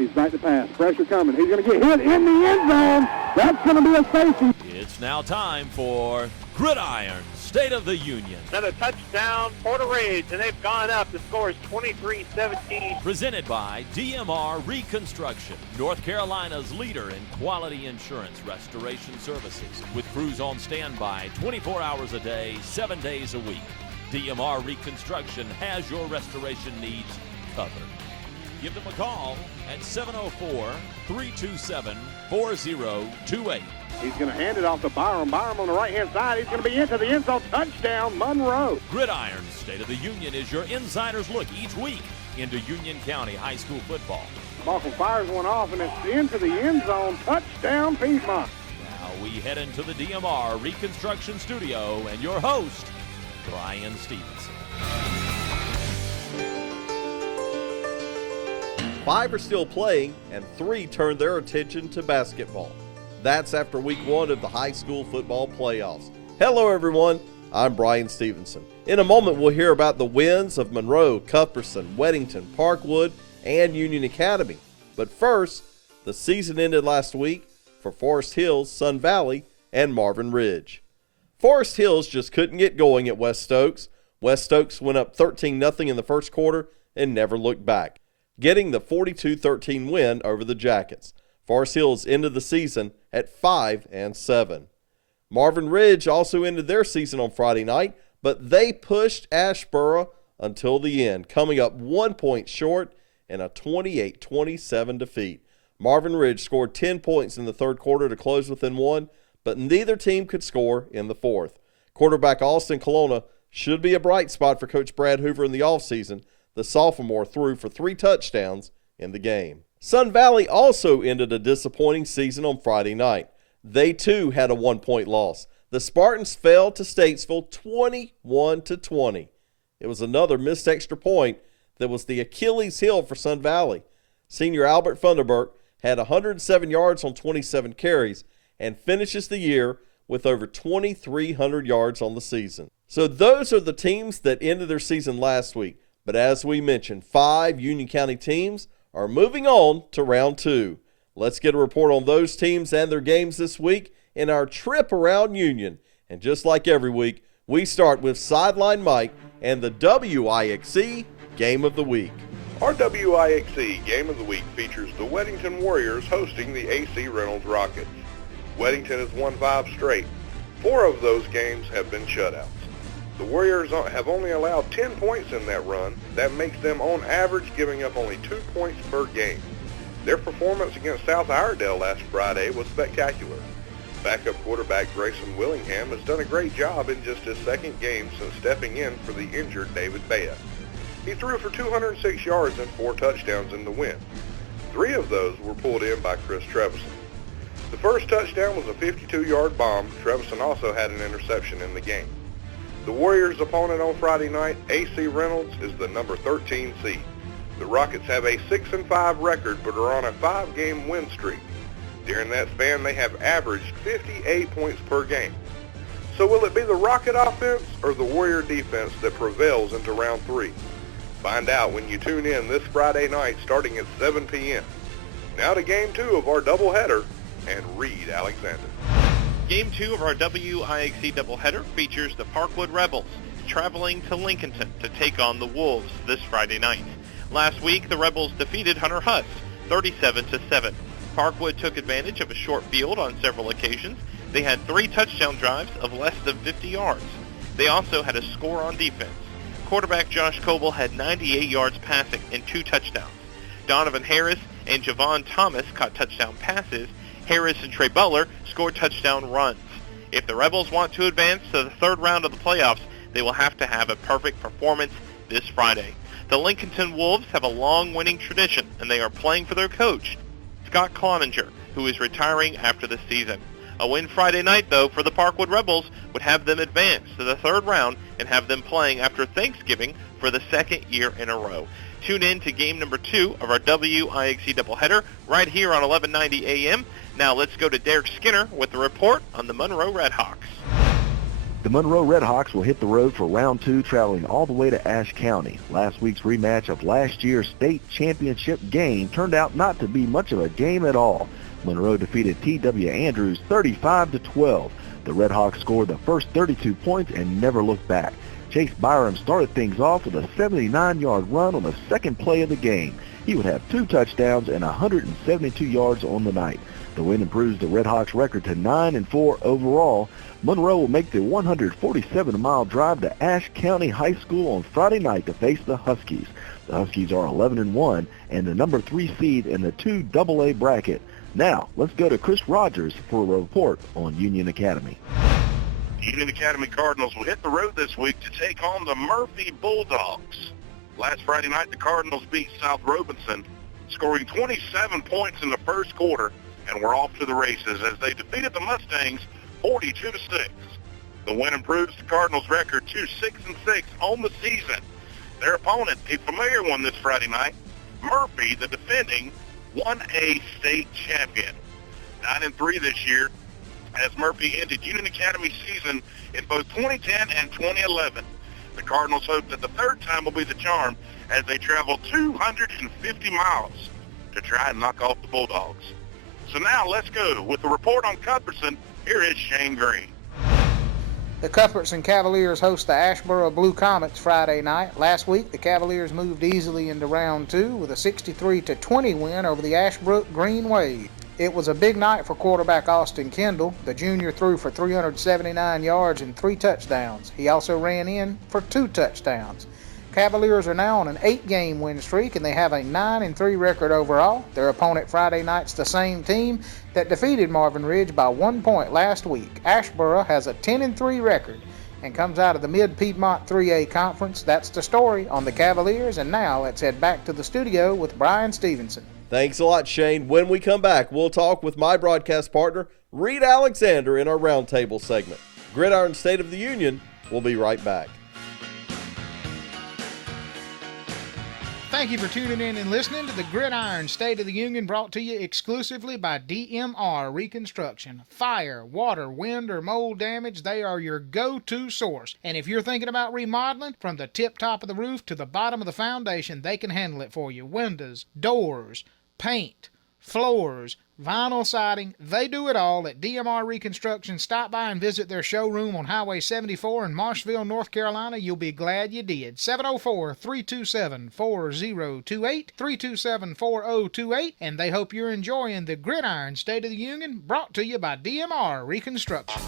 He's back to pass. Pressure coming. He's going to get hit in the end zone. That's going to be a safety. It's now time for Gridiron, State of the Union. Another touchdown, Porter Ridge, and they've gone up. The score is 23-17. Presented by DMR Reconstruction, North Carolina's leader in quality insurance restoration services, with crews on standby 24 hours a day, 7 days a week. DMR Reconstruction has your restoration needs covered. Give them a call at 704-327-4028. He's going to hand it off to Byram. Byram on the right-hand side. He's going to be into the end zone. Touchdown, Monroe. Gridiron State of the Union is your insider's look each week into Union County High School football. Malcolm fires one off, and it's into the end zone. Touchdown, Piedmont. Now we head into the DMR Reconstruction Studio and your host, Brian Stevenson. 5 are still playing, and 3 turned their attention to basketball. That's after week 1 of the high school football playoffs. Hello, everyone. I'm Brian Stevenson. In a moment, we'll hear about the wins of Monroe, Cuthbertson, Weddington, Parkwood, and Union Academy. But first, the season ended last week for Forest Hills, Sun Valley, and Marvin Ridge. Forest Hills just couldn't get going at West Stokes. West Stokes went up 13-0 in the first quarter and never looked back, getting the 42-13 win over the Jackets. Forest Hills ended the season at 5-7. Marvin Ridge also ended their season on Friday night, but they pushed Ashboro until the end, coming up 1 point short in a 28-27 defeat. Marvin Ridge scored 10 points in the third quarter to close within 1, but neither team could score in the fourth. Quarterback Austin Colonna should be a bright spot for Coach Brad Hoover in the offseason. The sophomore threw for 3 touchdowns in the game. Sun Valley also ended a disappointing season on Friday night. They too had a 1 point loss. The Spartans fell to Statesville 21-20. It was another missed extra point that was the Achilles heel for Sun Valley. Senior Albert Funderburk had 107 yards on 27 carries and finishes the year with over 2,300 yards on the season. So those are the teams that ended their season last week. But as we mentioned, 5 Union County teams are moving on to round 2. Let's get a report on those teams and their games this week in our trip around Union. And just like every week, we start with Sideline Mike and the WIXC Game of the Week. Our WIXC Game of the Week features the Weddington Warriors hosting the AC Reynolds Rockets. Weddington has won 5 straight. 4 of those games have been shutouts. The Warriors have only allowed 10 points in that run. That makes them, on average, giving up only 2 points per game. Their performance against South Iredell last Friday was spectacular. Backup quarterback Grayson Willingham has done a great job in just his second game since stepping in for the injured David Bea. He threw for 206 yards and 4 touchdowns in the win. 3 of those were pulled in by Chris Trevison. The first touchdown was a 52-yard bomb. Trevison also had an interception in the game. The Warriors' opponent on Friday night, AC Reynolds, is the number 13 seed. The Rockets have a 6-5 record but are on a 5-game win streak. During that span, they have averaged 58 points per game. So will it be the Rocket offense or the Warrior defense that prevails into round 3? Find out when you tune in this Friday night starting at 7 p.m. Now to Game 2 of our doubleheader and Reed Alexander. Game 2 of our WIXC doubleheader features the Parkwood Rebels traveling to Lincolnton to take on the Wolves this Friday night. Last week, the Rebels defeated Hunter Huss 37-7. Parkwood took advantage of a short field on several occasions. They had 3 touchdown drives of less than 50 yards. They also had a score on defense. Quarterback Josh Coble had 98 yards passing and 2 touchdowns. Donovan Harris and Javon Thomas caught touchdown passes. Harris and Trey Butler scored touchdown runs. If the Rebels want to advance to the 3rd round of the playoffs, they will have to have a perfect performance this Friday. The Lincolnton Wolves have a long winning tradition, and they are playing for their coach, Scott Cloninger, who is retiring after the season. A win Friday night, though, for the Parkwood Rebels would have them advance to the 3rd round and have them playing after Thanksgiving for the 2nd year in a row. Tune in to game number 2 of our WIXC doubleheader right here on 1190 AM. Now let's go to Derek Skinner with the report on the Monroe Redhawks. The Monroe Redhawks will hit the road for round 2, traveling all the way to Ashe County. Last week's rematch of last year's state championship game turned out not to be much of a game at all. Monroe defeated T.W. Andrews 35-12. The Redhawks scored the first 32 points and never looked back. Chase Byram started things off with a 79-yard run on the second play of the game. He would have 2 touchdowns and 172 yards on the night. The win improves the Redhawks' record to 9-4 overall. Monroe will make the 147-mile drive to Ashe County High School on Friday night to face the Huskies. The Huskies are 11-1 and the number 3 seed in the 2AA bracket. Now, let's go to Chris Rogers for a report on Union Academy. Union Academy Cardinals will hit the road this week to take on the Murphy Bulldogs. Last Friday night, the Cardinals beat South Robinson, scoring 27 points in the first quarter, and were off to the races as they defeated the Mustangs 42-6. The win improves the Cardinals' record to 6-6 on the season. Their opponent, a familiar one this Friday night, Murphy, the defending 1A state champion. 9-3 this year, as Murphy ended Union Academy season in both 2010 and 2011. The Cardinals hope that the third time will be the charm as they travel 250 miles to try and knock off the Bulldogs. So now let's go with the report on Cuthbertson. Here is Shane Green. The Cuthbertson Cavaliers host the Asheboro Blue Comets Friday night. Last week, the Cavaliers moved easily into round 2 with a 63-20 win over the Ashbrook Green Wave. It was a big night for quarterback Austin Kendall. The junior threw for 379 yards and 3 touchdowns. He also ran in for 2 touchdowns. Cavaliers are now on an 8-game win streak, and they have a 9-3 record overall. Their opponent Friday night's the same team that defeated Marvin Ridge by 1 point last week. Asheboro has a 10-3 record and comes out of the Mid-Piedmont 3A Conference. That's the story on the Cavaliers, and now let's head back to the studio with Brian Stevenson. Thanks a lot, Shane. When we come back, we'll talk with my broadcast partner, Reed Alexander, in our roundtable segment. Gridiron State of the Union. We'll be right back. Thank you for tuning in and listening to the Gridiron State of the Union, brought to you exclusively by DMR Reconstruction. Fire, water, wind, or mold damage, they are your go-to source. And if you're thinking about remodeling, from the tip top of the roof to the bottom of the foundation, they can handle it for you. Windows, doors, paint, floors, vinyl siding, they do it all at DMR Reconstruction. Stop by and visit their showroom on Highway 74 in Marshville, North Carolina. You'll be glad you did. 704-327-4028, 327-4028, and they hope you're enjoying the Gridiron State of the Union, brought to you by DMR Reconstruction.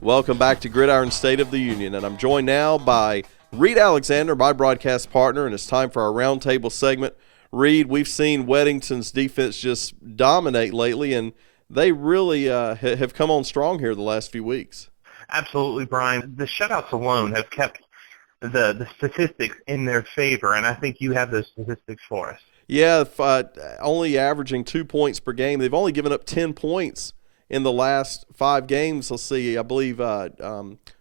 Welcome back to Gridiron State of the Union, and I'm joined now by Reed Alexander, my broadcast partner, and it's time for our roundtable segment. Reed, we've seen Weddington's defense just dominate lately, and they really have come on strong here the last few weeks. Absolutely, Brian. The shutouts alone have kept the statistics in their favor, and I think you have those statistics for us. Yeah, only averaging 2 points per game. They've only given up 10 points in the last 5 games. Let's see, I believe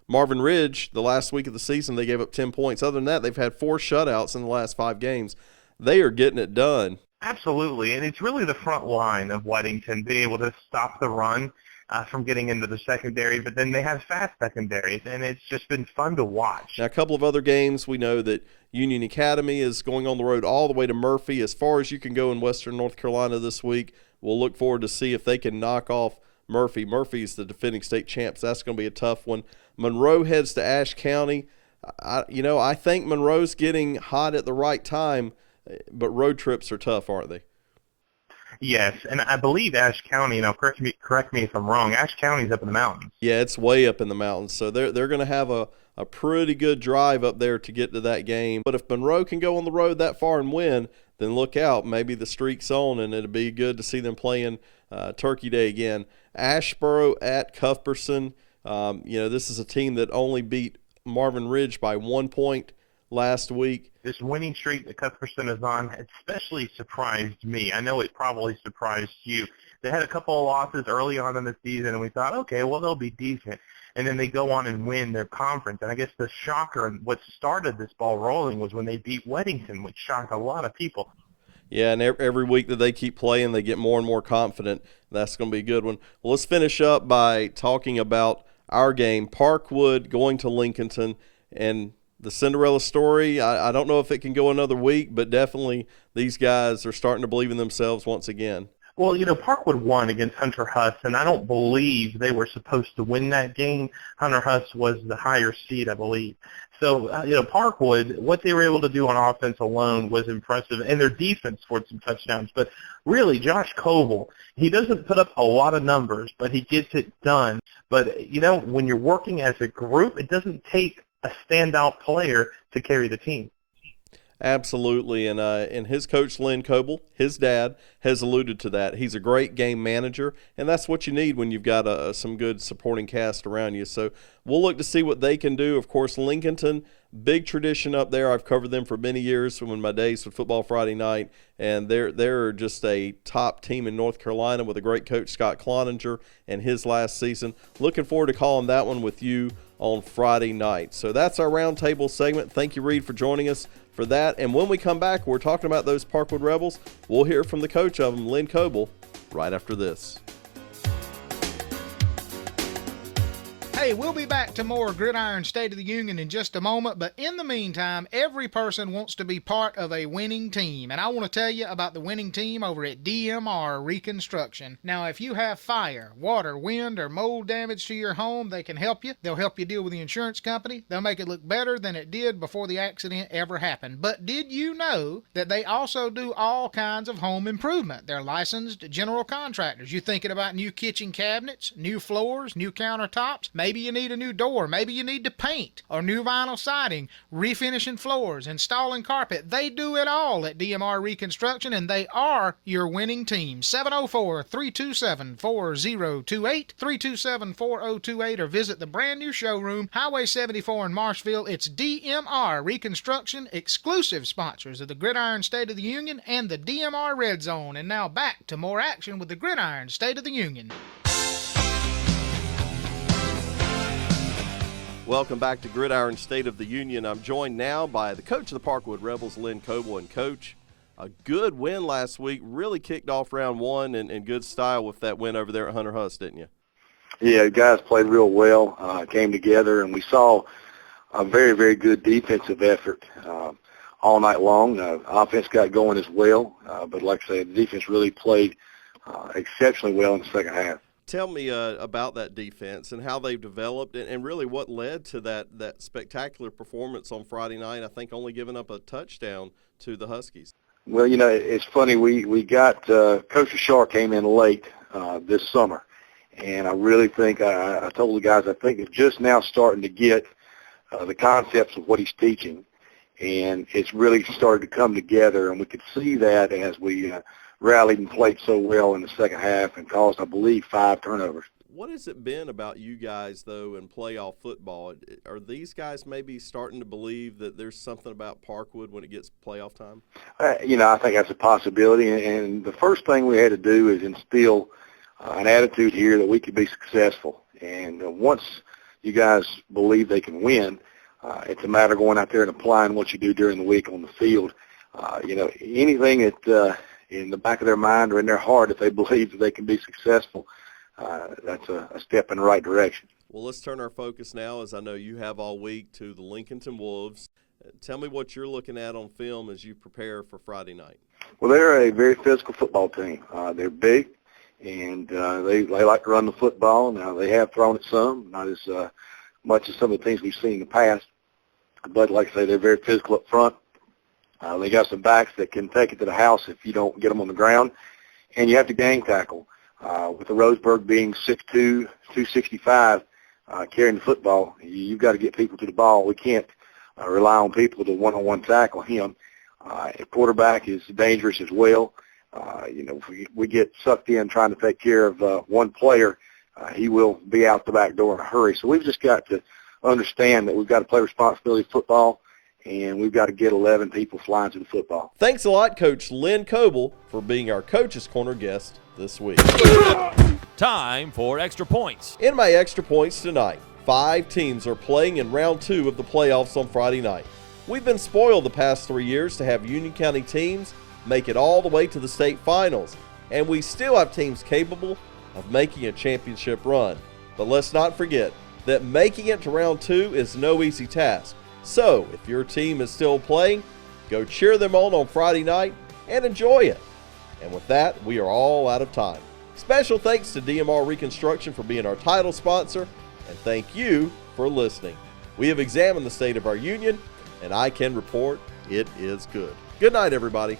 Marvin Ridge, the last week of the season, they gave up 10 points. Other than that, they've had 4 shutouts in the last 5 games. They are getting it done. Absolutely, and it's really the front line of Weddington being able to stop the run from getting into the secondary, but then they have fast secondaries, and it's just been fun to watch. Now, a couple of other games, we know that Union Academy is going on the road all the way to Murphy, as far as you can go in western North Carolina this week. We'll look forward to see if they can knock off Murphy. Murphy's the defending state champs. That's going to be a tough one. Monroe heads to Ashe County. I think Monroe's getting hot at the right time, but road trips are tough, aren't they? Yes, and I believe Ashe County, correct me if I'm wrong, Ashe County's up in the mountains. Yeah, it's way up in the mountains, so they're going to have a pretty good drive up there to get to that game. But if Monroe can go on the road that far and win, then look out. Maybe the streak's on, and it'll be good to see them playing Turkey Day again. Asheboro at Cuthbertson. This is a team that only beat Marvin Ridge by 1 point last week. This winning streak that Cuthbertson is on especially surprised me. I know it probably surprised you. They had a couple of losses early on in the season, and we thought, okay, well, they'll be decent. And then they go on and win their conference. And I guess the shocker and what started this ball rolling was when they beat Weddington, which shocked a lot of people. Yeah, and every week that they keep playing, they get more and more confident. That's going to be a good one. Well, let's finish up by talking about our game, Parkwood going to Lincolnton, and the Cinderella story. I don't know if it can go another week, but definitely these guys are starting to believe in themselves once again. Well, Parkwood won against Hunter Huss, and I don't believe they were supposed to win that game. Hunter Huss was the higher seed, I believe. So, Parkwood, what they were able to do on offense alone was impressive, and their defense scored some touchdowns. But really, Josh Coble, he doesn't put up a lot of numbers, but he gets it done. But, when you're working as a group, it doesn't take a standout player to carry the team. Absolutely, and his coach, Lynn Coble, his dad, has alluded to that. He's a great game manager, and that's what you need when you've got some good supporting cast around you. So we'll look to see what they can do. Of course, Lincolnton, big tradition up there. I've covered them for many years from my days with Football Friday Night, and they're just a top team in North Carolina with a great coach, Scott Cloninger, and his last season. Looking forward to calling that one with you on Friday night. So that's our roundtable segment. Thank you, Reed, for joining us for that. And when we come back, we're talking about those Parkwood Rebels. We'll hear from the coach of them, Lynn Coble, right after this. Hey, we'll be back to more Gridiron State of the Union in just a moment, but in the meantime, every person wants to be part of a winning team, and I want to tell you about the winning team over at DMR Reconstruction. Now, if you have fire, water, wind, or mold damage to your home, they can help you. They'll help you deal with the insurance company. They'll make it look better than it did before the accident ever happened. But did you know that they also do all kinds of home improvement? They're licensed general contractors. You thinking about new kitchen cabinets, new floors, new countertops? Maybe you need a new door. Maybe you need to paint or new vinyl siding, refinishing floors, installing carpet. They do it all at DMR Reconstruction, and they are your winning team. 704-327-4028, 327-4028, or visit the brand new showroom, Highway 74 in Marshville. It's DMR Reconstruction, exclusive sponsors of the Gridiron State of the Union and the DMR Red Zone. And now back to more action with the Gridiron State of the Union. Welcome back to Gridiron State of the Union. I'm joined now by the coach of the Parkwood Rebels, Lynn Coble. And, Coach, a good win last week. Really kicked off round one in good style with that win over there at Hunter Huss, didn't you? Yeah, the guys played real well, came together, and we saw a very, very good defensive effort all night long. Offense got going as well, but like I said, the defense really played exceptionally well in the second half. Tell me about that defense and how they've developed and really what led to that spectacular performance on Friday night, I think only giving up a touchdown to the Huskies. Well, it's funny. We got Coach Shark came in late this summer, and I really think I told the guys I think it's just now starting to get the concepts of what he's teaching, and it's really started to come together, and we could see that as we rallied and played so well in the second half and caused, I believe, 5 turnovers. What has it been about you guys, though, in playoff football? Are these guys maybe starting to believe that there's something about Parkwood when it gets playoff time? I think that's a possibility. And the first thing we had to do is instill an attitude here that we could be successful. And once you guys believe they can win, it's a matter of going out there and applying what you do during the week on the field. Anything that in the back of their mind or in their heart, if they believe that they can be successful, that's a step in the right direction. Well, let's turn our focus now, as I know you have all week, to the Lincolnton Wolves. Tell me what you're looking at on film as you prepare for Friday night. Well, they're a very physical football team. They're big, and they like to run the football. Now, they have thrown it some, not as much as some of the things we've seen in the past. But like I say, they're very physical up front. They got some backs that can take it to the house if you don't get them on the ground. And you have to gang tackle. With the Roseburg being 6'2", 265, carrying the football, you've got to get people to the ball. We can't rely on people to one-on-one tackle him. A quarterback is dangerous as well. If we get sucked in trying to take care of one player, he will be out the back door in a hurry. So we've just got to understand that we've got to play responsibility football, and we've got to get 11 people flying to the football. Thanks a lot, Coach Lynn Coble, for being our Coach's Corner guest this week. Time for Extra Points. In my Extra Points tonight, 5 teams are playing in round 2 of the playoffs on Friday night. We've been spoiled the past 3 years to have Union County teams make it all the way to the state finals, and we still have teams capable of making a championship run. But let's not forget that making it to round 2 is no easy task. So if your team is still playing, go cheer them on Friday night and enjoy it. And with that, we are all out of time. Special thanks to DMR Reconstruction for being our title sponsor, and thank you for listening. We have examined the state of our union, and I can report it is good. Good night, everybody.